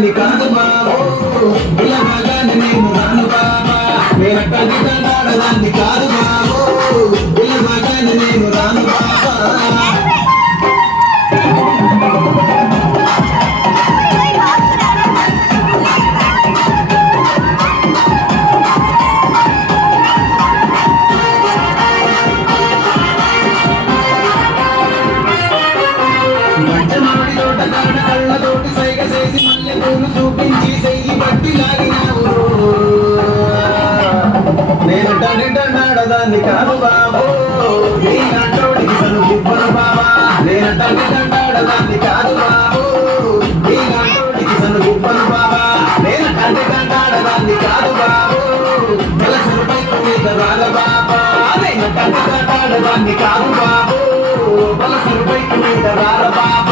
దాన్ని కాదు బాబు పిల్లగానే నేను రాను బాబా నేనక్కడికి తంటాడదాన్ని కాదు బాబు పిల్లగానే నేను రాను బాబా కళ్ళతోటి సైగ చేసి మల్లె పూలు చూపించి చెయ్యి పట్టి లాగినావు నేను తండ్రి కాదు బాబు నీ నాటోడికి సను ఇవ్వను బాబా నేను తండ్రి కాదు బాబు నీ నాటోడికి సను ఇవ్వను బాబా నేను తండ్రి కాదు బాబు కలసరు పైపు మీద రాల బాబా నేను తండ్రి కాదు బాబు కలసరు పైపు మీద రాల బాబా